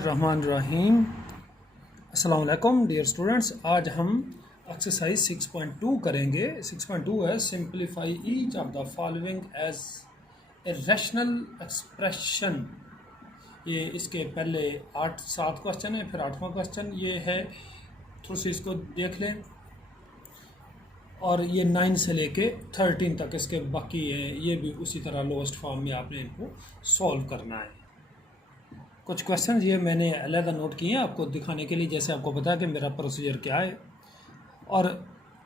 रहमान रहीम। अस्सलाम वालेकुम dear students. आज हम एक्सरसाइज 6.2 करेंगे। 6.2 है simplify each of the following as a rational expression. ये इसके पहले 7 क्वेश्चन है, फिर 8वां क्वेश्चन ये है। थोड़ी सी इसको देख लें। और ये 9 से लेके 13 तक इसके बाकी हैं, ये भी उसी तरह लोएस्ट फॉर्म में आपने इनको सॉल्व करना है। कुछ क्वेश्चन ये मैंने अलग नोट किए हैं आपको दिखाने के लिए, जैसे आपको पता है कि मेरा प्रोसीजर क्या है। और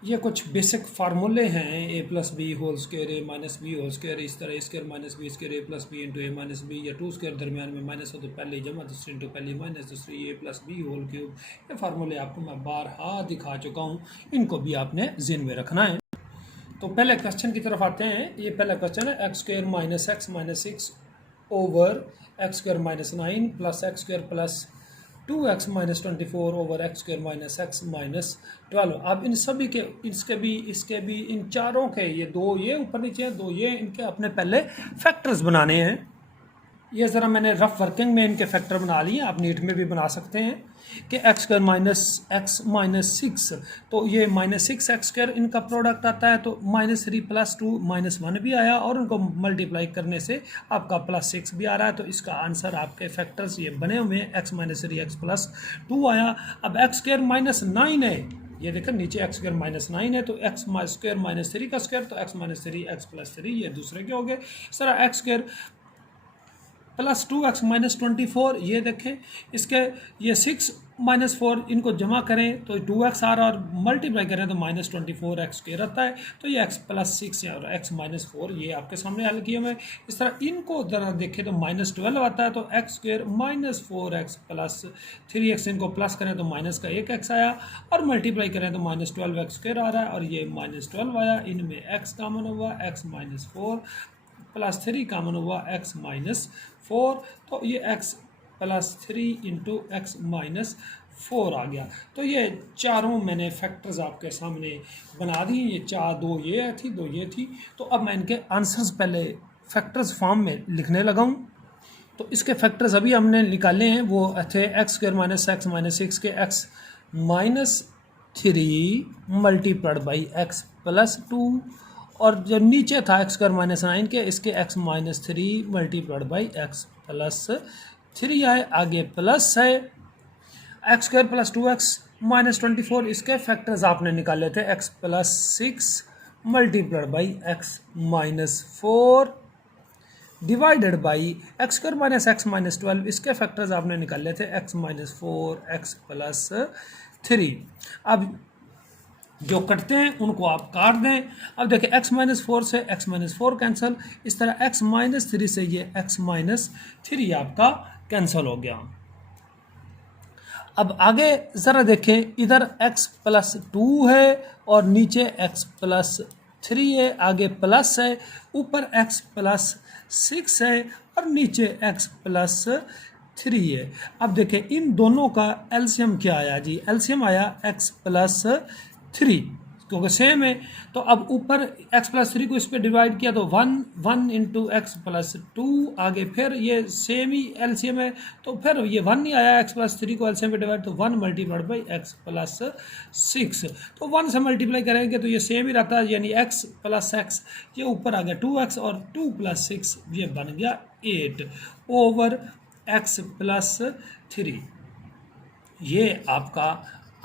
ये कुछ बेसिक फार्मूले हैं, ए प्लस बी होल स्क्वायर, ए माइनस बी होल स्क्वायर, इस तरह ए स्क्वायर माइनस बी स्क्वायर, ए प्लस बी इंटू ए माइनस बी, या 2 स्क्वायर दरमियान में माइनस हो तो पहले जमा, दूसरी इंटू पहले माइनस दूसरी, ए प्लस बी होल क्यूब। ये फार्मूले आपको मैं बारहा दिखा चुका हूँ, इनको भी आपने ज़हन में रखना है। तो पहले क्वेश्चन की तरफ आते हैं। ये पहला क्वेश्चन है x square minus x minus 6 over x square minus 9 plus x square plus 2x minus 24 over x square minus x minus 12। अब इन सभी के इसके भी इन चारों के ये दो ये ऊपर नीचे हैं, दो ये इनके अपने पहले फैक्टर्स बनाने हैं। ये ज़रा मैंने रफ वर्किंग में इनके फैक्टर बना लिए, आप नीट में भी बना सकते हैं कि x square minus x minus 6, तो ये माइनस 6 एक्स स्क्वायर इनका प्रोडक्ट आता है, तो -3 + 2 -1 भी आया, और उनको मल्टीप्लाई करने से आपका +6 भी आ रहा है। तो इसका आंसर आपके फैक्टर्स ये बने हुए हैं, x - 3 x + 2 आया। अब एक्स स्क्वायर -9 है, ये देखो नीचे एक्स स्क्वायर -9 है, तो एक्स स्क्वायर -3 का स्क्वायर, तो x - 3 x + 3 ये दूसरे के हो गए। इस तरह x square plus 2x minus 24, ये देखें इसके ये 6 - 4 इनको जमा करें तो 2x आ रहा है, और मल्टीप्लाई करें तो -24x स्क्वायर आता है। तो ये x + 6 और x - 4 ये आपके सामने हल किए हुए। इस तरह इनको ज़रा देखें तो -12 आता है, तो x स्क्वायर -4x + 3x, इनको प्लस करें तो माइनस का 1x आया, और मल्टीप्लाई करें तो -12x स्क्वायर आ रहा है, और ये -12 आया। इनमें x कामन हुआ, x - 4 + 3 कामन हुआ, x - 4, तो ये x + 3 इंटू x - 4 आ गया। तो ये चारों मैंने फैक्टर्स आपके सामने बना दिए। ये दो ये थी, दो ये थी। तो अब मैं इनके आंसर्स पहले फैक्टर्स फॉर्म में लिखने लगा हूँ। तो इसके फैक्टर्स अभी हमने निकाले हैं, वो थे x square minus x minus 6 के x - 3 मल्टीप्लाइड बाई x + 2, और जो नीचे था एक्स स्क्वायर -9 के, इसके x - 3 मल्टीप्लाइड बाई x + 3 आए। आगे प्लस है एक्स स्क्वायर प्लस 2x - 24, इसके फैक्टर्स आपने निकाले थे x + 6 multiplied by x - 4 divided by x square minus x - 12, इसके फैक्टर्स आपने निकाले थे x - 4 x + 3। अब जो कटते हैं उनको आप काट दें। अब देखिए x - 4 से x - 4 कैंसिल, इस तरह x - 3 से ये x - 3 आपका कैंसिल हो गया। अब आगे ज़रा देखें, इधर x + 2 है और नीचे x + 3 है, आगे प्लस है, ऊपर x + 6 है और नीचे x + 3 है। अब देखें इन दोनों का एलसीएम क्या आया जी, एलसीएम आया x + 3, क्योंकि सेम है। तो अब ऊपर x + 3 को इस पर डिवाइड किया तो 1 इंटू x + 2, आगे फिर ये सेम ही एलसीएम है, तो फिर ये 1 नहीं आया, x + 3 को एलसीएम पे डिवाइड, तो 1 मल्टीप्लाइड बाई x + 6, तो 1 से मल्टीप्लाई करेंगे तो ये सेम ही रहता है, यानी x + x, ये ऊपर आ गया 2x, और 2 + 6 ये बन गया 8 ओवर x + 3। ये आपका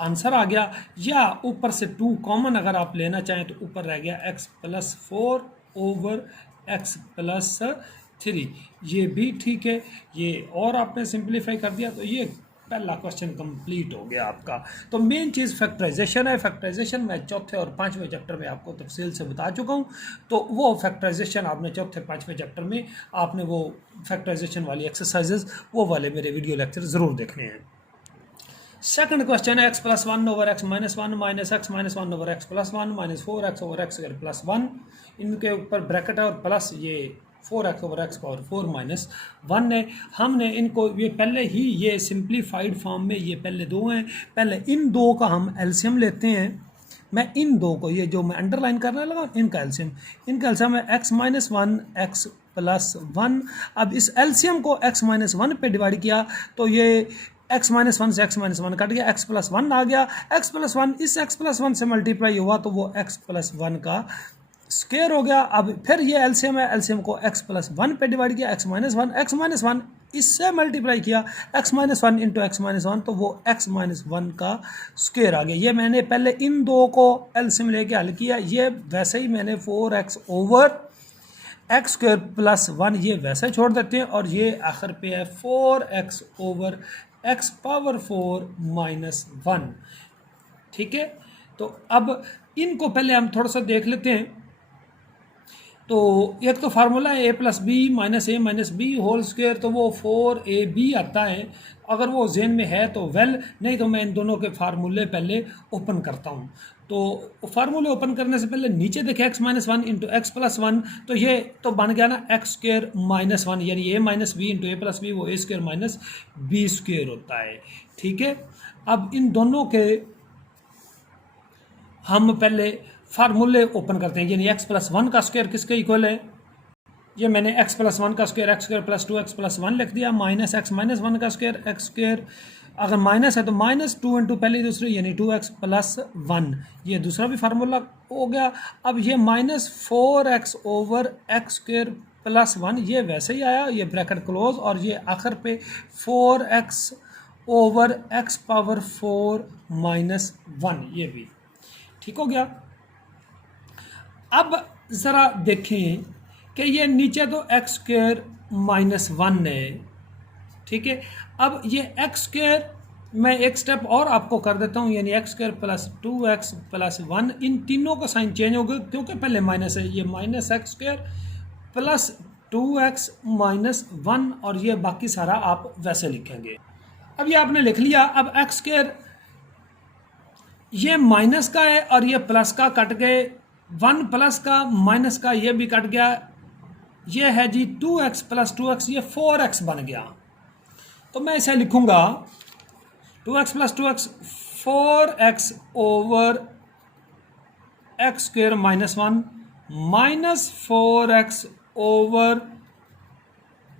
आंसर आ गया। या ऊपर से 2 कॉमन अगर आप लेना चाहें तो ऊपर रह गया x + 4 ओवर x + 3, ये भी ठीक है। ये और आपने सिंप्लीफाई कर दिया, तो ये पहला क्वेश्चन कंप्लीट हो गया आपका। तो मेन चीज़ फैक्टराइजेशन है। फैक्टराइजेशन मैं चौथे और 5वें चैप्टर में आपको तफसील से बता चुका हूँ, तो वो फैक्टराइजेशन आपने चौथे 5वें चैप्टर में आपने वो फैक्टराइजेशन वाली एक्सरसाइजेज वो वाले मेरे वीडियो लेक्चर ज़रूर देखने हैं। सेकंड क्वेश्चन है x + 1 over x - 1 minus x - 1 over x + 1 minus 4x over x + 1, इनके ऊपर ब्रैकेट है और प्लस ये 4x over x power 4 minus 1 है। हमने इनको ये पहले ही ये सिंप्लीफाइड फॉर्म में ये पहले दो हैं, पहले इन दो का हम एलसीएम लेते हैं। मैं इन दो को, ये जो मैं अंडरलाइन करने लगा, इनका एलसीएम है x - 1 x प्लस वन। अब इस एलसीएम को x माइनस वन पे डिवाइड किया तो ये x माइनस वन से x माइनस वन कट गया, x प्लस वन आ गया। x प्लस वन इस x प्लस वन से मल्टीप्लाई हुआ तो वो x प्लस वन का स्क्वायर हो गया। अब फिर ये एलसीएम है, एलसीएम को x प्लस वन पे डिवाइड किया, x माइनस वन इससे मल्टीप्लाई किया, x minus one into x minus one तो वो x माइनस वन का स्क्वायर आ गया। ये मैंने पहले इन दो को एलसीएम लेके हल किया, ये वैसे ही मैंने 4x over x square plus one ये वैसे छोड़ देते हैं और ये आखिर पे है 4x over x power 4 minus one. ठीक है, तो अब इनको पहले हम थोड़ा सा देख लेते हैं। तो एक तो फार्मूला है a plus b minus a minus b whole square, तो वो 4ab आता है। अगर वो जेन में है तो वेल, नहीं तो मैं इन दोनों के फार्मूले पहले ओपन करता हूँ। तो फार्मूले ओपन करने से पहले नीचे देखें x minus one into x plus one, तो ये तो बन गया ना एक्स स्क्वायर माइनस वन, यानी ए माइनस बी इंटू ए प्लस बी वो a square minus b square होता है। ठीक है, अब इन दोनों के हम पहले फार्मूले ओपन करते हैं, यानी x प्लस वन का स्क्वायर किसके इक्वल है, ये मैंने x प्लस वन का square x square plus 2x plus one लिख दिया, माइनस x माइनस वन का स्क्वायर एक्स स्क्वायर, अगर माइनस है तो माइनस टू इंटू पहली दूसरी यानी 2x प्लस वन, ये दूसरा भी फार्मूला हो गया। अब ये minus 4x over x square plus one ये वैसे ही आया, ये ब्रैकेट क्लोज, और ये आखिर पे 4x over x power 4 minus one, ये भी ठीक हो गया। अब ज़रा देखें कि ये नीचे तो एक्स स्क्वायर माइनस वन है। ठीक है, अब ये एक्स स्क्वायर मैं एक स्टेप और आपको कर देता हूँ, यानी x square plus 2x plus one, इन तीनों का साइन चेंज हो गया क्योंकि पहले माइनस है, ये minus x square plus 2x minus one, और ये बाकी सारा आप वैसे लिखेंगे। अब ये आपने लिख लिया। अब एक्स स्क्वायर ये माइनस का है और ये प्लस का कट गए, वन प्लस का माइनस का ये भी कट गया, ये है जी 2x प्लस 2x, ये 4x बन गया। तो मैं इसे लिखूंगा 2x plus 2x 4x over x square minus one minus 4x over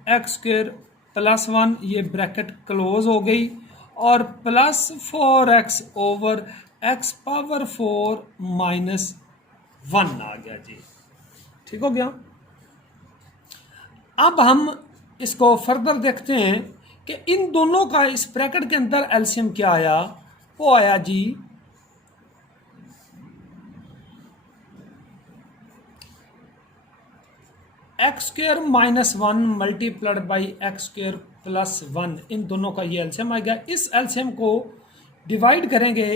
x square plus one, ये ब्रैकेट क्लोज हो गई, और plus 4x over x power 4 minus one आ गया जी। ठीक हो गया। अब हम इसको फर्दर देखते हैं कि इन दोनों का इस ब्रैकेट के अंदर एलसीएम क्या आया, वो आया जी x square minus one multiplied by x square plus one, इन दोनों का ये एलसीएम आ गया। इस एलसीएम को डिवाइड करेंगे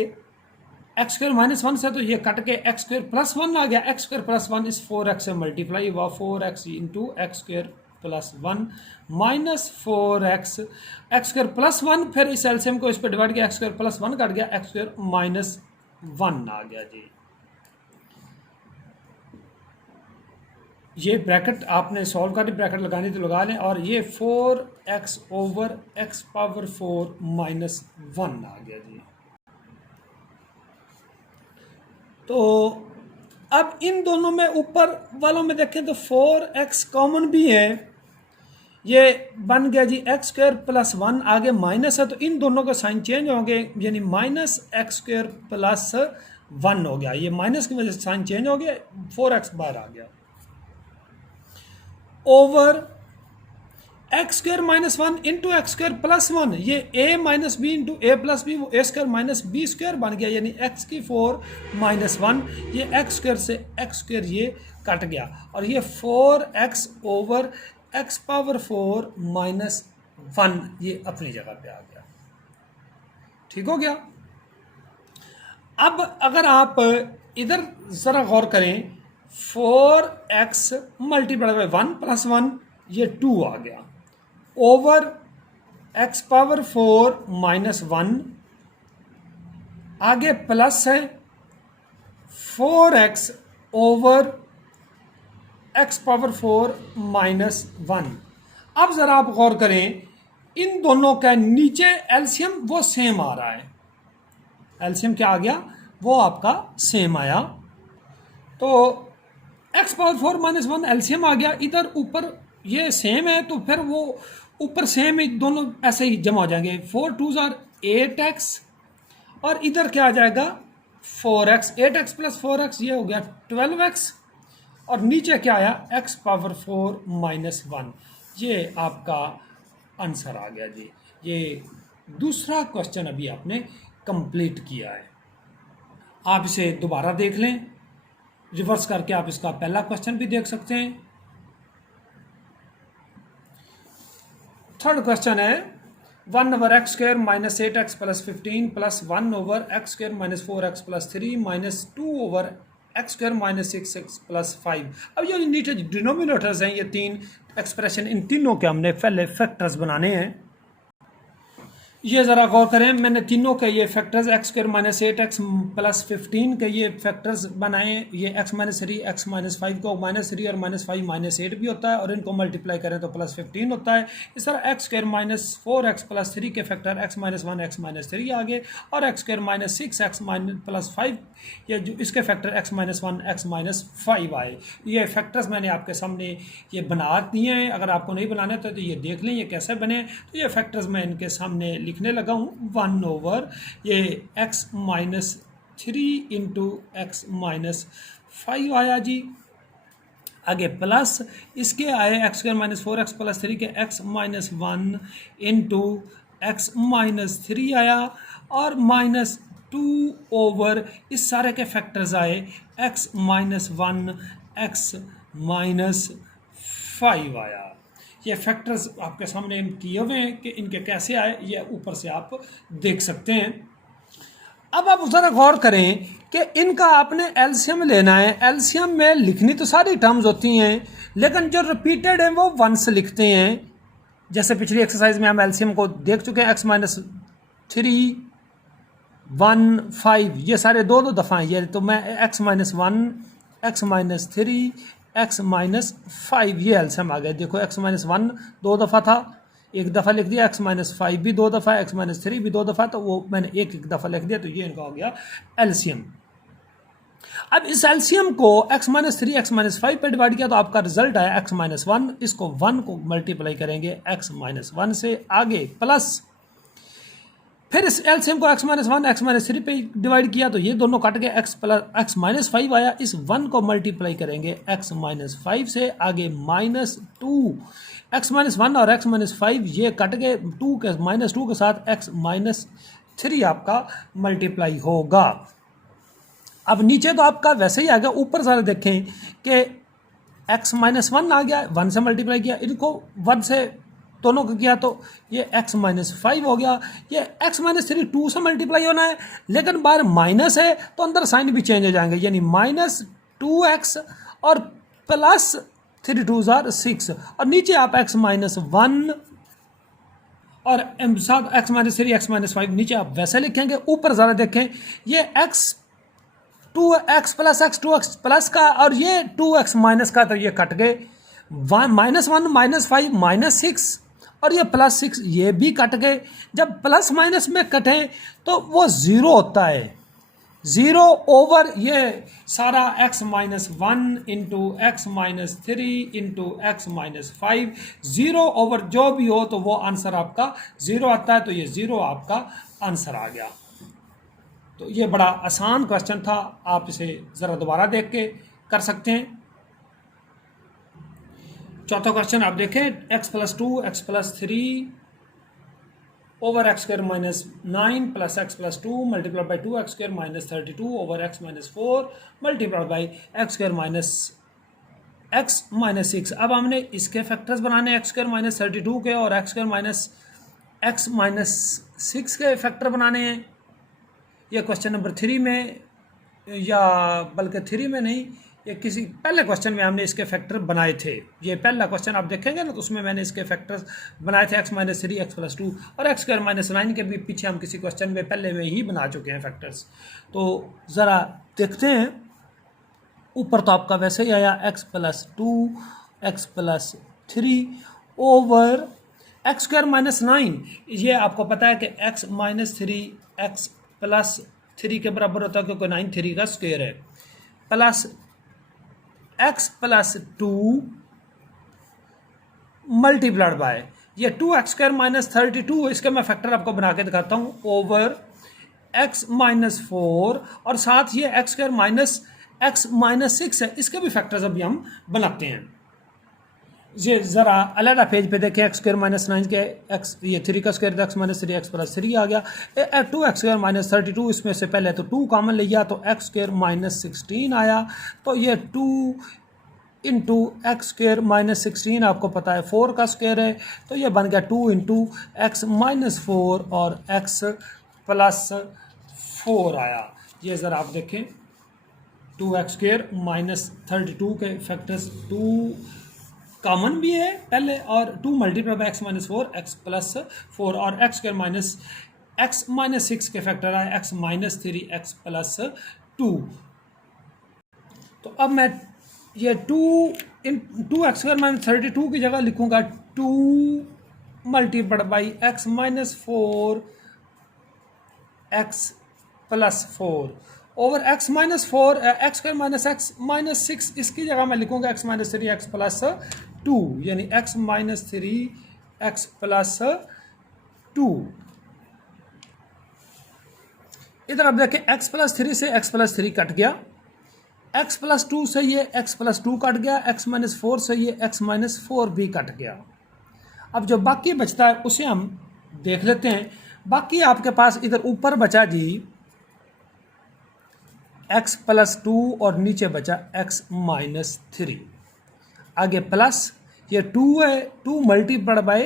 एक्स स्क्वायर माइनस वन से, तो ये कट के एक्स स्क्वायर प्लस वन आ गया। एक्स स्क्वायर प्लस वन इस 4x से मल्टीप्लाई हुआ, 4x into x square plus one minus 4x x square plus one, फिर इस एलसीएम को इस पर डिवाइड किया, x square plus one cut गया, एक्स स्क्वायर माइनस वन आ गया जी। ये ब्रैकेट आपने सॉल्व करनी, ब्रैकेट लगानी तो लगा लें, और ये 4x over x power 4 minus one आ गया जी। तो अब इन दोनों में ऊपर वालों में देखें तो 4x कॉमन भी है, ये बन गया जी एक्स स्क्वायर प्लस वन, आगे माइनस है तो इन दोनों का साइन चेंज होंगे, यानी minus x square plus one हो गया, ये माइनस की वजह से साइन चेंज हो गया, 4x बाहर आ गया, over x square minus one into x square plus one, ये a minus B into A plus B, वो a square minus b square बन गया, यानी x की 4 माइनस वन, ये एक्स स्क्वायर से एक्स स्क्वायर ये कट गया, और ये 4x over x power 4 minus one ये अपनी जगह पे आ गया। ठीक हो गया। अब अगर आप इधर ज़रा गौर करें, 4x multiply by one plus one, ये 2 आ गया, over x power 4 minus one, आगे प्लस है 4x over x power 4 minus one. अब ज़रा आप गौर करें, इन दोनों का नीचे एलसीएम वो सेम आ रहा है, एलसीएम क्या आ गया, वो आपका सेम आया। तो x power 4 minus one LCM आ गया, इधर ऊपर ये सेम है तो फिर वो ऊपर सेम ही दोनों ऐसे ही जमा हो जाएंगे। 4 2 8x और इधर क्या आ जाएगा 4x, 8x प्लस 4x ये हो गया 12x और नीचे क्या आया x पावर 4 माइनस 1। ये आपका आंसर आ गया जी। ये दूसरा क्वेश्चन अभी आपने कंप्लीट किया है। आप इसे दोबारा देख लें, रिवर्स करके आप इसका पहला क्वेश्चन भी देख सकते हैं। थर्ड क्वेश्चन है 1/x² minus 8x plus 15 plus 1/x² minus 4x plus 3 minus 2/x² minus 6x plus 5। अब ये नीचे डिनोमिनेटर्स हैं, ये तीन एक्सप्रेशन, इन तीनों के हमने पहले फैक्टर्स बनाने हैं। ये ज़रा गौर करें, मैंने तीनों के ये factors x² minus 8x plus 15 के ये फैक्टर्स बनाए। ये x माइनस 3 x माइनस 5 को माइनस 3 और माइनस 5 माइनस 8 भी होता है और इनको मल्टीप्लाई करें तो प्लस 15 होता है। इस तरह x² माइनस 4x प्लस 3 के factor x minus 1 x minus 3 आ गए और x² minus 6 x minus plus 5 ये जो इसके factor x minus 1 x minus 5 आए। ये फैक्टर्स मैंने आपके सामने ये बना दिए हैं, अगर आपको नहीं बनाने तो ये देख लें ये कैसे बने। तो ये फैक्टर्स मैं इनके सामने लिखने लगा हूँ। 1 ये x minus 3 into x minus 5 आया जी। आगे प्लस इसके आए x² माइनस 4x प्लस 3 के x minus 1 into x minus 3 आया और माइनस 2 इस सारे के फैक्टर्स आए x माइनस 1 x माइनस 5 आया। ये फैक्टर्स आपके सामने किए हुए हैं कि इनके कैसे आए, ये ऊपर से आप देख सकते हैं। अब आप ज़रा गौर करें कि इनका आपने एलसीएम लेना है। एलसीएम में लिखनी तो सारी टर्म्स होती हैं लेकिन जो रिपीटेड हैं वो वंस लिखते हैं। जैसे पिछली एक्सरसाइज में हम एलसीएम को देख चुके हैं, x माइनस 3 1 5 ये सारे दो दफ़ा हैं। ये तो मैं x minus 1 x minus 3 x minus 5 ये एलसीएम आ गया। देखो x माइनस 1 2 दफ़ा था, एक दफ़ा लिख दिया, x माइनस 5 भी 2 दफ़ा, x माइनस 3 भी 2 दफ़ा, तो वो मैंने एक दफ़ा लिख दिया, तो ये इनका हो गया एलसीएम। अब इस एलसीएम को x माइनस 3 x माइनस 5 पे डिवाइड किया तो आपका रिजल्ट आया x माइनस 1। इसको 1 को मल्टीप्लाई करेंगे x माइनस 1 से, आगे प्लस फिर इस एलसीएम को x माइनस 1 x माइनस 3 पे डिवाइड किया तो ये दोनों कट गए, x प्लस x माइनस 5 आया। इस 1 को मल्टीप्लाई करेंगे x माइनस 5 से, आगे माइनस 2 x माइनस 1 और x माइनस 5 ये कट गए, 2 के माइनस 2 के साथ x माइनस 3 आपका मल्टीप्लाई होगा। अब नीचे तो आपका वैसे ही आ गया, ऊपर सारे देखें कि x माइनस 1 आ गया, 1 से मल्टीप्लाई किया, इनको 1 से दोनों को किया तो ये x माइनस 5 हो गया। ये x माइनस 3 2 से मल्टीप्लाई होना है लेकिन बाहर माइनस है तो अंदर साइन भी चेंज हो जाएंगे, यानी माइनस 2x और प्लस 3 2 6 और नीचे आप x माइनस 1 और साथ x माइनस 3 x माइनस 5 नीचे आप वैसे लिखेंगे। ऊपर ज़रा देखें, ये x 2x plus x 2x plus का और ये 2x माइनस का, तो ये कट गए, माइनस 1 माइनस 5 माइनस 6 और ये प्लस 6 ये भी कट गए। जब प्लस माइनस में कटें तो वो ज़ीरो होता है, ज़ीरो ओवर ये सारा x minus 1 into x minus 3 into x minus 5, zero over जो भी हो तो वो आंसर आपका ज़ीरो आता है। तो ये ज़ीरो आपका आंसर आ गया। तो ये बड़ा आसान क्वेश्चन था, आप इसे ज़रा दोबारा देख के कर सकते हैं। चौथा क्वेश्चन आप देखें, x plus 2 x plus 3 over x square minus 9 plus x plus 2 multiply by 2 x square minus 32 over x minus 4 multiply by x square minus x minus 6। अब हमने इसके फैक्टर्स बनाने x स्क्वायर माइनस 32 के और x square minus x minus 6 के factor बनाने हैं। ये क्वेश्चन नंबर 3 में, या बल्कि 3 में नहीं, ये किसी पहले क्वेश्चन में हमने इसके फैक्टर बनाए थे। ये पहला क्वेश्चन आप देखेंगे ना तो उसमें मैंने इसके फैक्टर्स बनाए थे, x माइनस 3 x प्लस 2 और x स्क्वायर माइनस 9 के भी पीछे हम किसी क्वेश्चन में पहले में ही बना चुके हैं फैक्टर्स। तो ज़रा देखते हैं। ऊपर तो आपका वैसे ही आया x plus 2 x plus 3 over x square minus 9। ये आपको पता है कि x माइनस 3 x प्लस 3 के बराबर होता है क्योंकि 9 3 का स्क्वायर है, plus x plus 2 multiplied by ये 2x² माइनस 32, इसका मैं फैक्टर आपको बना के दिखाता हूँ, ओवर x माइनस 4 और साथ ये x² माइनस x माइनस 6 है, इसके भी फैक्टर्स अभी हम बनाते हैं। ये ज़रा अलग पेज पे देखें, x² माइनस 9 के x, ये 3 का स्क्वायर था, x माइनस 3 x प्लस 3 आ गया, 2x² माइनस 32, इसमें से पहले तो 2 कॉमन लिया तो x² माइनस 16 आया, तो ये 2 इंटू x² माइनस 16 आपको पता है 4 का स्क्वायर है, तो ये बन गया 2 इंटू x माइनस 4 और x प्लस 4 आया। ये ज़रा आप देखें, 2x² माइनस 32 के फैक्टर्स 2 कॉमन भी है पहले, और 2 multiply by x minus 4 x plus 4 और x² माइनस x माइनस 6 के फैक्टर आए x माइनस 3 एक्स प्लस 2। तो अब मैं ये 2x² माइनस 32 की जगह लिखूंगा 2 multiply by x minus 4 x plus 4 over x minus 4 x² minus x minus 6, इसकी जगह मैं लिखूंगा x माइनस 3 एक्स प्लस 2, यानी x माइनस 3 एक्स प्लस 2। इधर आप देखें x प्लस 3 से x प्लस 3 कट गया, x प्लस 2 से ये x प्लस 2 कट गया, x माइनस 4 से ये x माइनस 4 भी कट गया। अब जो बाकी बचता है उसे हम देख लेते हैं। बाकी आपके पास इधर ऊपर बचा जी x प्लस 2 और नीचे बचा x माइनस 3, आगे प्लस ये 2 है, 2 मल्टीप्लाइड बाय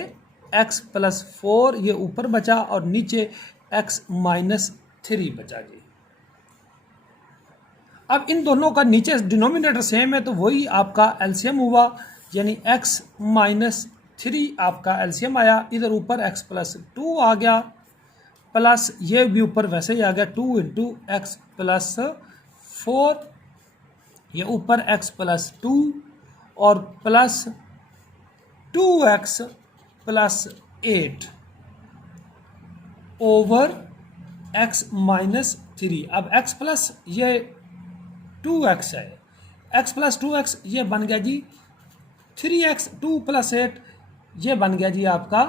x प्लस 4, ये ऊपर बचा और नीचे x माइनस 3 बचा जी। अब इन दोनों का नीचे डिनोमिनेटर सेम है तो वही आपका एलसीएम हुआ, यानी x माइनस 3 आपका एलसीएम आया, इधर ऊपर x प्लस 2 आ गया, प्लस ये भी ऊपर वैसे ही आ गया 2 इंटू एक्स प्लस 4, ये ऊपर x प्लस 2 और plus 2x plus 8 over x minus 3। अब x प्लस ये 2x है, x प्लस 2x ये बन गया जी 3x, 2 प्लस 8 ये बन गया जी आपका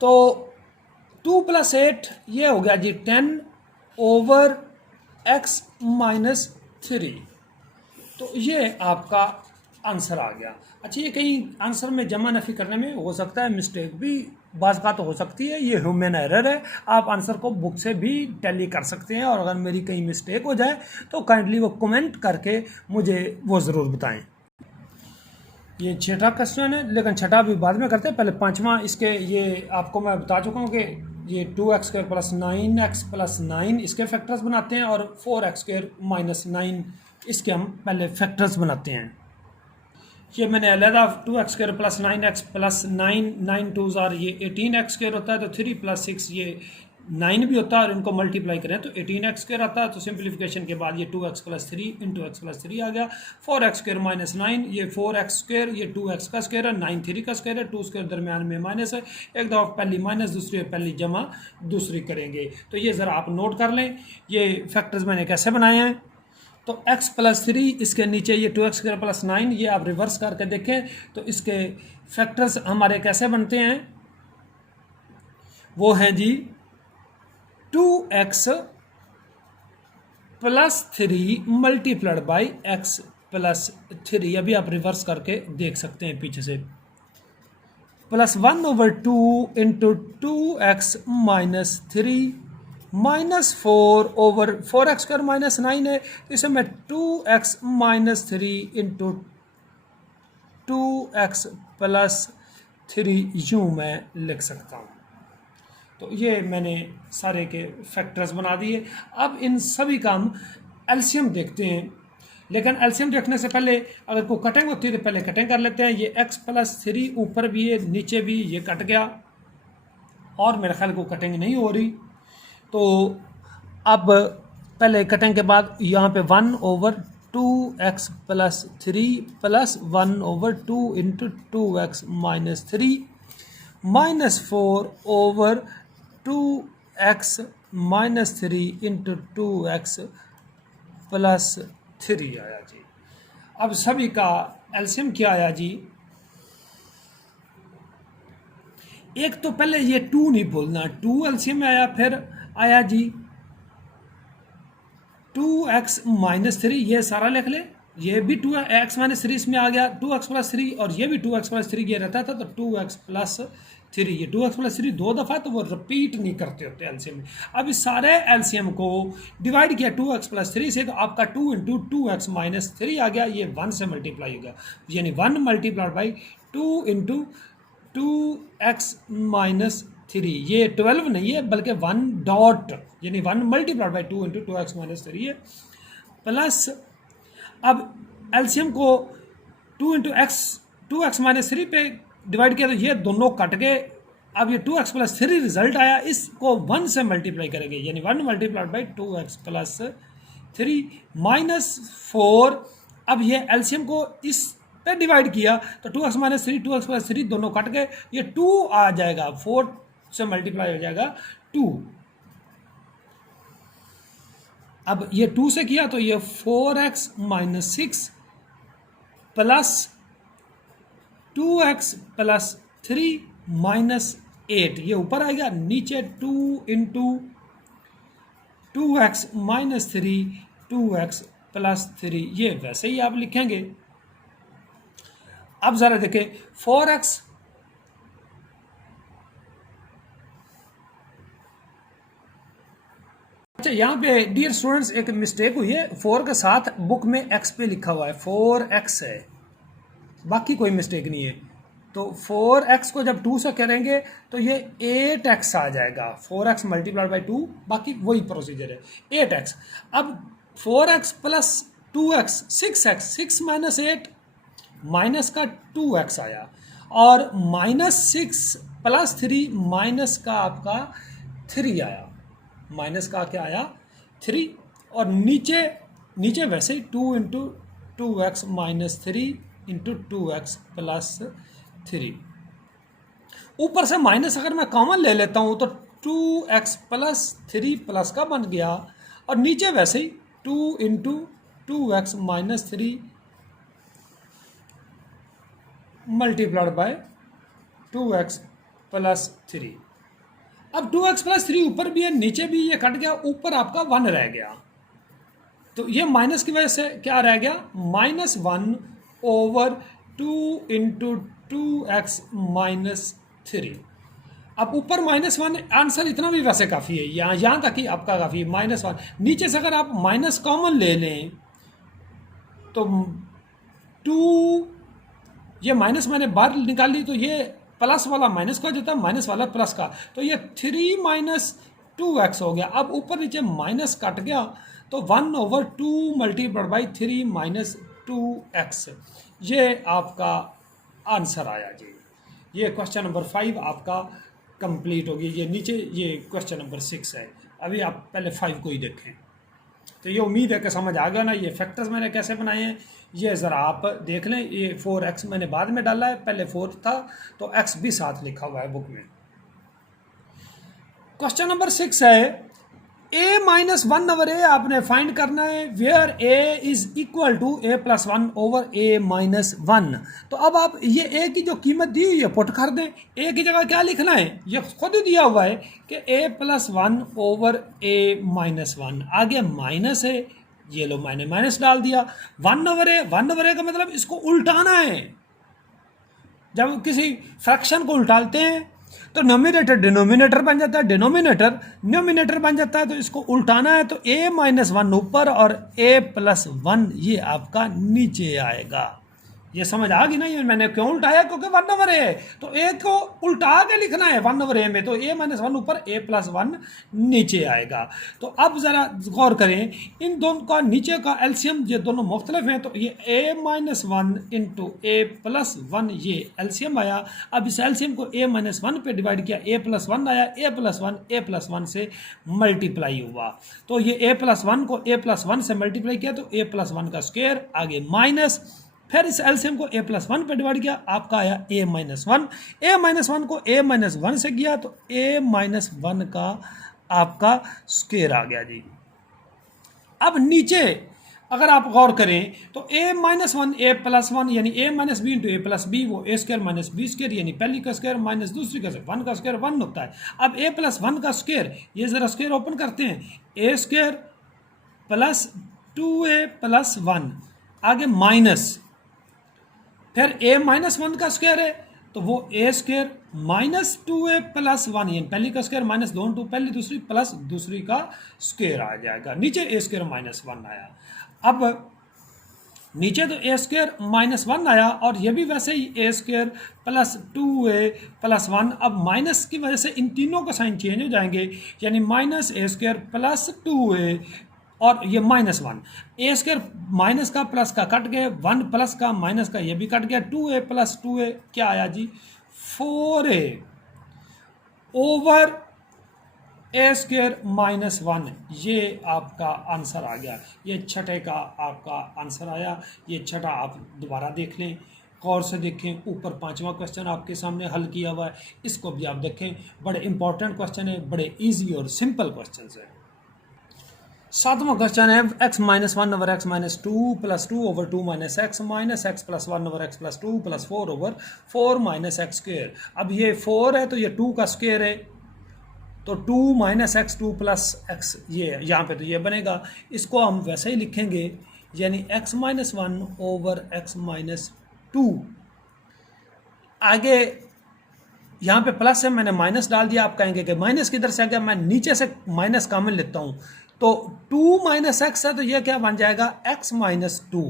तो 2 प्लस 8 ये हो गया जी 10 ओवर x माइनस 3। तो ये आपका आंसर आ गया। अच्छा, ये कहीं आंसर में जमा नफी करने में हो सकता है मिस्टेक भी, बाज़ बात हो सकती है, ये ह्यूमन एरर है। आप आंसर को बुक से भी टैली कर सकते हैं, और अगर मेरी कहीं मिस्टेक हो जाए तो काइंडली वो कमेंट करके मुझे वो ज़रूर बताएं। ये छठा क्वेश्चन है, लेकिन छठा भी बाद में करते हैं, पहले पाँचवा इसके ये आपको मैं बता चुका हूँ कि ये 2x² प्लस 9x प्लस 9 इसके फैक्टर्स बनाते हैं, और 4x² माइनस 9 इसके हम पहले फैक्टर्स बनाते हैं। ये मैंने अलहदा 2x² प्लस 9x प्लस 9 2 ज़ार ये 18x² होता है, तो 3 प्लस 6 ये 9 भी होता है, और इनको मल्टीप्लाई करें तो 18x² आता है। तो सिंप्लीफिकेशन के बाद ये 2x plus 3 into x plus 3 आ गया, 4x² माइनस 9 ये 4x², ये 2x का स्क्वायर है, 9 3 का स्क्वायर है, 2 स्क्वायर दरमियान में माइनस है, एक दफ़ा पहली माइनस दूसरी पहली जमा दूसरी करेंगे। तो ये ज़रा आप नोट कर लें ये फैक्टर्स मैंने कैसे बनाए हैं। तो x प्लस 3 इसके नीचे ये 2x² प्लस 9, ये आप रिवर्स करके देखें तो इसके फैक्टर्स हमारे कैसे बनते हैं, वो हैं जी 2x plus 3 multiplied by x plus 3, अभी आप रिवर्स करके देख सकते हैं पीछे से, plus 1 over 2 into 2x minus 3 minus 4 over 4x² minus 9 है, इसे मैं 2x minus 3 into 2x plus 3 यूँ मैं लिख सकता हूँ। तो ये मैंने सारे के फैक्टर्स बना दिए। अब इन सभी का हम एलसीएम देखते हैं, लेकिन एलसीएम देखने से पहले अगर कोई कटिंग होती है तो पहले कटिंग कर लेते हैं। ये x प्लस 3 ऊपर भी है नीचे भी, ये कट गया और मेरे ख्याल को कटिंग नहीं हो रही, तो अब पहले कटिंग के बाद यहाँ पे 1 over 2x plus 3 plus 1 over 2 into 2x minus 3 minus 4 over 2x minus 3 into 2x plus 3 आया जी। अब सभी का एलसीएम क्या आया जी? एक तो पहले ये 2 नहीं भूलना, 2 एलसीएम में आया, फिर आया जी 2x माइनस 3, ये सारा लिख ले, ये भी 2x माइनस 3 इसमें आ गया, 2x प्लस 3, और ये भी 2x प्लस 3 ये रहता था, तो 2x प्लस 3, ये 2x प्लस 3 दो दफ़ा, तो वो रिपीट नहीं करते होते एलसीएम में। अब इस सारे एलसीएम को डिवाइड किया 2x प्लस 3 से, तो आपका 2 इंटू 2x माइनस 3 आ गया, ये 1 से मल्टीप्लाई हो गया, यानी 1 multiplied by 2 into 2x minus 3, ये 12 नहीं है बल्कि 1 डॉट, यानी 1 multiplied by 2 into 2x minus 3 है, प्लस अब एलसीएम को 2 इंटू एक्स 2x माइनस 3 पे डिवाइड किया, तो ये दोनों कट गए, अब ये 2x प्लस 3 रिजल्ट आया, इसको 1 से मल्टीप्लाई करेंगे, यानी 1 multiplied by 2x plus 3 minus 4। अब ये एलसीएम को इस पे डिवाइड किया, तो 2x माइनस 3 2x प्लस 3 दोनों कट गए, ये 2 आ जाएगा, 4 से मल्टीप्लाई हो जाएगा 2। अब ये 2 से किया तो ये 4x minus 6 plus 2x plus 3 minus 8, ये ऊपर आएगा, नीचे 2 into 2x minus 3 2x plus 3, ये वैसे ही आप लिखेंगे। अब ज़रा देखें 4x अच्छा, यहाँ पे डियर स्टूडेंट्स एक मिस्टेक हुई है, 4 के साथ बुक में x पे लिखा हुआ है, 4x है, बाकी कोई मिस्टेक नहीं है। तो 4x को जब 2 से करेंगे तो ये 8x आ जाएगा, 4x मल्टीप्लाइड बाई 2, बाकी वही प्रोसीजर है 8x। अब 4x plus 2x 6x, 6 minus 8 minus का 2x आया, और माइनस 6 प्लस 3 माइनस का आपका 3 आया, माइनस का क्या आया 3, और नीचे वैसे ही 2 into 2x minus 3 into 2x plus 3, ऊपर से माइनस अगर मैं कॉमन ले लेता हूँ तो 2x प्लस 3 प्लस का बन गया, और नीचे वैसे ही 2 into 2x minus 3 multiplied by 2x plus 3। अब 2x प्लस 3 ऊपर भी है, नीचे भी ये कट गया, ऊपर आपका 1 रह गया, तो ये माइनस की वजह से क्या रह गया, minus 1 over 2 into 2x minus 3। अब ऊपर माइनस 1, आंसर इतना भी वैसे काफ़ी है, यहाँ तक ही आपका काफ़ी है, माइनस 1। नीचे से अगर आप माइनस कॉमन ले लें तो 2, ये माइनस मैंने बाहर निकाल ली, तो ये प्लस वाला माइनस का हो जाता है, माइनस वाला प्लस का, तो ये 3 माइनस 2x हो गया। अब ऊपर नीचे माइनस कट गया, तो 1 over 2 multiplied by 3 minus 2x, ये आपका आंसर आया जी। ये क्वेश्चन नंबर 5 आपका कंप्लीट होगी। ये नीचे ये क्वेश्चन नंबर 6 है, अभी आप पहले 5 को ही देखें। तो ये उम्मीद है कि समझ आ गया ना, ये फैक्टर्स मैंने कैसे बनाए हैं, ये ज़रा आप देख लें। ये 4x मैंने बाद में डाला है, पहले 4 था तो x भी साथ लिखा हुआ है बुक में। क्वेश्चन नंबर 6 है, a माइनस 1 ओवर ए आपने फाइंड करना है, where a is equal to a plus 1 over a minus 1। तो अब आप ये a की जो कीमत दी हुई है पुट कर दें, a की जगह क्या लिखना है, ये खुद ही दिया हुआ है कि a plus 1 over a minus 1, आगे माइनस है, ये लो मैंने माइनस डाल दिया, 1 ओवर a का मतलब इसको उल्टाना है। जब किसी फ्रैक्शन को उल्टाते हैं तो नोमिनेटर डिनोमिनेटर बन जाता है, डिनोमिनेटर न्यूमिनेटर बन जाता है, तो इसको उल्टाना है, तो a माइनस 1 ऊपर और a प्लस 1 ये आपका नीचे आएगा। ये समझ आ गई ना, ये मैंने क्यों उल्टाया, क्योंकि 1 ओवर a है, तो a को उल्टा के लिखना है 1 ओवर a में, तो a माइनस 1 ऊपर a प्लस 1 नीचे आएगा। तो अब ज़रा गौर करें, इन दोनों का नीचे का एलसीएम ये दोनों मुख्तलिफ हैं, तो ये a minus 1 into a plus 1 ये एलसीएम आया। अब इस एलसीएम को a माइनस 1 पे डिवाइड किया, a प्लस 1 आया, a प्लस 1 से मल्टीप्लाई हुआ, तो ये a प्लस 1 को a प्लस 1 से मल्टीप्लाई किया, तो a प्लस 1 का स्क्वायर, आगे माइनस, फिर इस एलसीएम को a प्लस 1 पे डिवाइड किया, आपका आया a माइनस 1, a माइनस 1 को a माइनस 1 से किया, तो a माइनस 1 का आपका स्क्वायर आ गया जी। अब नीचे अगर आप गौर करें तो a minus one A plus one यानी a minus B into A plus B, वो A square minus B square यानी पहली का स्क्र माइनस दूसरी का स्क्र, वन का स्क्र वन होता है। अब a प्लस वन का स्क्र, ये जरा स्क्र ओपन करते हैं, A square plus 2a plus one, आगे माइनस, फिर a माइनस वन का स्क्र है तो वो A square minus 2a plus one, यानी पहली का स्क्र माइनस दो इंटू पहली दूसरी प्लस दूसरी का स्क्र आ जाएगा, नीचे ए स्क्र माइनस वन आया। अब नीचे तो ए स्क्र माइनस वन आया और ये भी वैसे ही A square plus 2a plus one. अब माइनस की वजह से इन तीनों का साइन चेंज हो जाएंगे, यानी माइनस ए स्क्र प्लस 2a और ये माइनस वन, ए स्क्र माइनस का प्लस का कट गए, वन प्लस का माइनस का ये भी कट गया, 2a प्लस 2a क्या आया जी 4a ओवर ए स्क्र माइनस वन, ये आपका आंसर आ गया। ये छठे का आपका आंसर आया। ये छठा आप दोबारा देख लें, गौर से देखें, ऊपर पांचवा क्वेश्चन आपके सामने हल किया हुआ है, इसको भी आप देखें, बड़े इंपॉर्टेंट क्वेश्चन है, बड़े इजी और सिंपल क्वेश्चन है। सातवां क्वेश्चन है x minus one over x minus two plus two over two minus x plus one over x plus two plus four over four minus x square. अब ये 4 है तो ये 2 का स्क्र है, तो 2 minus x two plus x, ये यहाँ पे तो ये बनेगा, इसको हम वैसे ही लिखेंगे, यानी x minus one over x minus to, आगे यहाँ पे प्लस है मैंने माइनस डाल दिया। आप कहेंगे कि माइनस किधर से आ गया, मैं नीचे से माइनस कॉमन लेता हूँ, तो 2 माइनस एक्स है तो ये क्या बन जाएगा x minus two,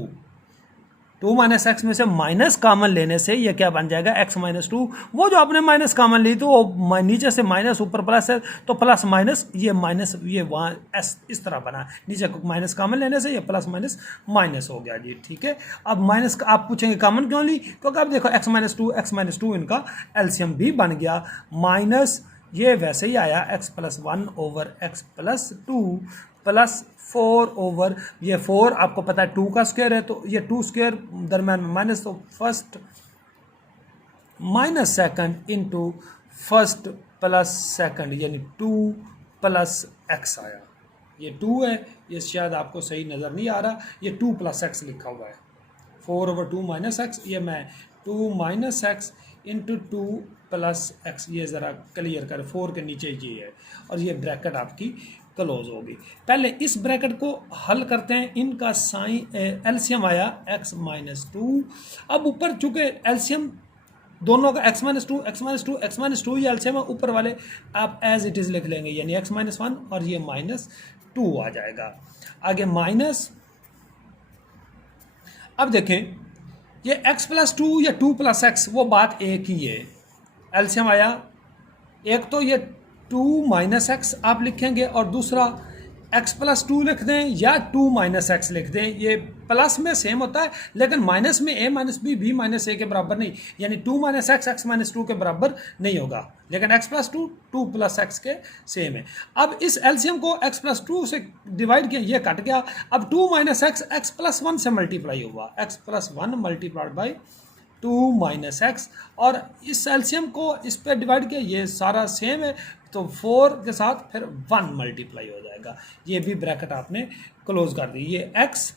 2 minus x में से माइनस कॉमन लेने से ये क्या बन जाएगा x माइनस टू। वो जो आपने माइनस कॉमन ली तो वो नीचे से माइनस ऊपर प्लस है तो प्लस माइनस, ये माइनस ये वहाँ एस इस तरह बना, नीचे माइनस कॉमन लेने से ये प्लस माइनस माइनस हो गया जी, ठीक है। अब माइनस का आप पूछेंगे कॉमन क्यों ली, क्योंकि अब देखो x माइनस टू इनका एलसीएम भी बन गया, माइनस ये वैसे ही आया x plus one over x plus two plus 4 over ये 4 आपको पता है 2 का स्क्वायर है तो ये 2 स्क्वायर दरम्यान में माइनस, तो first minus second into first plus second, यानी 2 प्लस एक्स आया। ये 2 है, ये शायद आपको सही नज़र नहीं आ रहा, ये 2 प्लस एक्स लिखा हुआ है, 4 ओवर 2 माइनस एक्स, ये मैं 2 minus x into 2 plus x, ये ज़रा क्लियर कर, 4 के नीचे ये है और ये ब्रैकेट आपकी क्लोज होगी। पहले इस ब्रैकेट को हल करते हैं, इनका साइन एलसीएम आया x माइनस टू। अब ऊपर चूंकि एलसीएम दोनों का x माइनस टू ये एलसीएम है, ऊपर वाले आप एज इट इज़ लिख लेंगे, यानी x माइनस वन और ये माइनस टू आ जाएगा। आगे माइनस, अब देखें ये x प्लस टू या 2 प्लस एक्स वो बात एक ही है, एलसीएम आया, एक तो ये 2 माइनस एक्स आप लिखेंगे और दूसरा x प्लस टू लिख दें या 2 माइनस एक्स लिख दें, ये प्लस में सेम होता है लेकिन माइनस में a माइनस बी माइनस ए के बराबर नहीं, यानी 2 माइनस एक्स माइनस टू के बराबर नहीं होगा, लेकिन x plus two 2 plus x के सेम है। अब इस एलसीएम को x प्लस टू से डिवाइड किया, ये कट गया, अब 2 माइनस एक्स प्लस वन से मल्टीप्लाई हुआ, x plus one multiplied by 2 minus x, और इस एलसीएम को इस पर डिवाइड किया, ये सारा सेम है तो 4 के साथ फिर 1 मल्टीप्लाई हो जाएगा, ये भी ब्रैकेट आपने क्लोज कर दी। ये x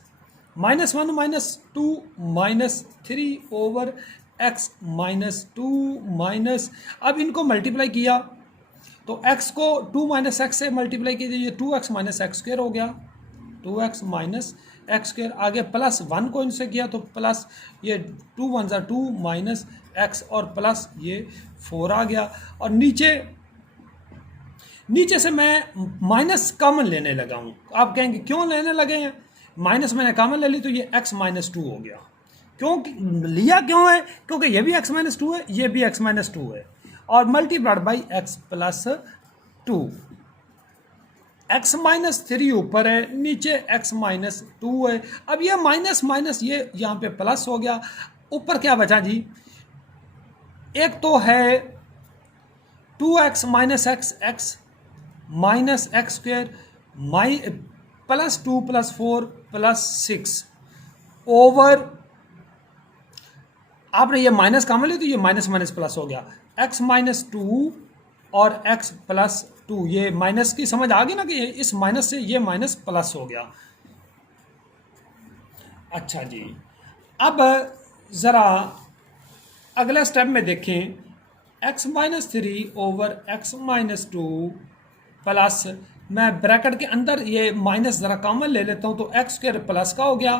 minus one minus two minus three over x minus two minus, अब इनको मल्टीप्लाई किया तो x को 2 माइनस एक्स से मल्टीप्लाई कीजिए, ये 2x माइनस एक्स स्क्वायर हो गया, 2x माइनस एक्स स्क्वायर, आगे प्लस 1 को इनसे किया तो प्लस ये 2 वन ज़ा 2 माइनस एक्स और प्लस ये 4 आ गया, और नीचे से मैं माइनस कॉमन लेने लगा हूँ। आप कहेंगे क्यों लेने लगे हैं, माइनस मैंने कॉमन ले ली तो ये x माइनस टू हो गया, क्यों लिया क्यों है, क्योंकि ये भी x माइनस टू है, ये भी x माइनस टू है, और multiplied by x plus two, x minus three ऊपर है, नीचे x माइनस टू है। अब ये माइनस माइनस ये यहाँ पे प्लस हो गया, ऊपर क्या बचा जी, एक तो है 2x minus x minus x square plus 2 plus 4 plus 6 over, आपने ये माइनस कॉमन ली तो ये माइनस माइनस प्लस हो गया, x माइनस टू और x प्लस टू, ये माइनस की समझ आ गई ना कि इस माइनस से ये माइनस प्लस हो गया, अच्छा जी, अब ज़रा अगला स्टेप में देखें, x minus three over x minus two plus, मैं ब्रैकेट के अंदर ये माइनस ज़रा कॉमन ले लेता हूँ तो एक्स स्क्वायर प्लस का हो गया,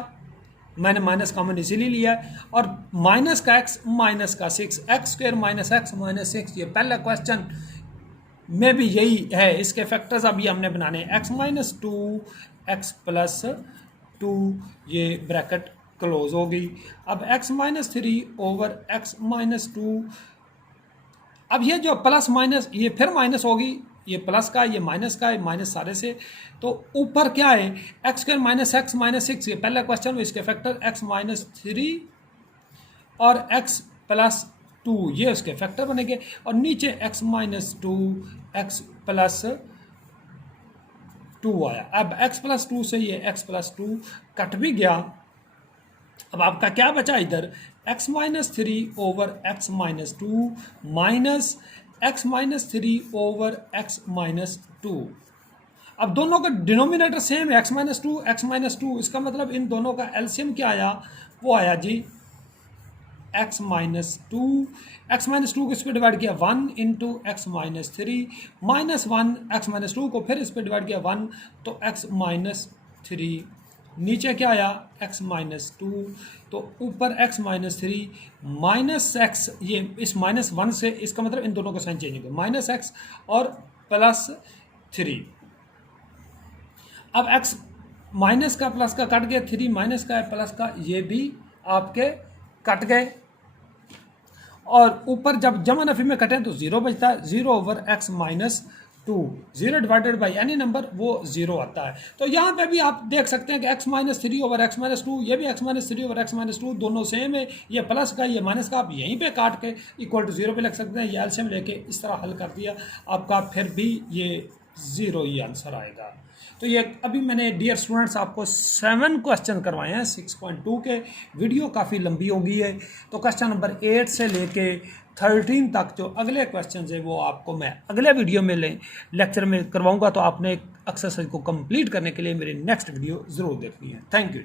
मैंने माइनस कॉमन इसीलिए लिया है, और माइनस का x माइनस का six, x square minus x minus six, ये पहला क्वेश्चन में भी यही है, इसके फैक्टर्स अभी हमने बनाने हैं, x minus to x plus to, ये ब्रैकेट क्लोज हो गई। अब x minus three over x minus to, अब ये जो प्लस माइनस ये फिर माइनस होगी, ये प्लस का ये माइनस का, ये माइनस सारे से, तो ऊपर क्या है x square minus x minus six, ये पहला क्वेश्चन में इसके फैक्टर एक्स माइनस थ्री और एक्स प्लस टू, ये उसके फैक्टर बनेंगे, और नीचे x minus to x plus to आया। अब एक्स प्लस टू से ये एक्स प्लस टू कट भी गया, अब आपका क्या बचा इधर, x minus three over x minus to minus x minus three over x minus to. अब दोनों का डिनोमिनेटर सेम है, एक्स माइनस टू, इसका मतलब इन दोनों का एलसीएम क्या आया, वो आया जी एक्स माइनस टू को इस पर डिवाइड किया 1 into x minus three minus one, x minus to को फिर इस पर डिवाइड किया 1, तो एक्स माइनस थ्री, नीचे क्या आया x माइनस टू, तो ऊपर x minus three minus x, ये इस माइनस वन से, इसका मतलब इन दोनों का साइन चेंज होगा, माइनस एक्स और प्लस थ्री। अब x माइनस का प्लस का कट गया, थ्री माइनस का है प्लस का, ये भी आपके कट गए, और ऊपर जब जमा नफी में कटें तो जीरो बचता है, zero over x minus to, zero divided by any number वो जीरो आता है। तो यहाँ पे भी आप देख सकते हैं कि x minus three over x minus to, ये भी x minus three over x minus to, दोनों सेम है, ये प्लस का ये माइनस का, आप यहीं पे काट के इक्वल टू जीरो पे लिख सकते हैं, ये एलसीएम लेके इस तरह हल कर दिया आपका, फिर भी ये ज़ीरो ही आंसर आएगा। तो ये अभी मैंने डियर स्टूडेंट्स आपको 7 क्वेश्चन करवाए हैं 6.2 के, वीडियो काफ़ी लंबी हो गई है, तो क्वेश्चन नंबर 8 से लेके 13 तक जो अगले क्वेश्चन है वो आपको मैं अगले वीडियो में लेक्चर में करवाऊंगा, तो आपने एक्सरसाइज को कंप्लीट करने के लिए मेरी नेक्स्ट वीडियो ज़रूर देखनी है। Thank you.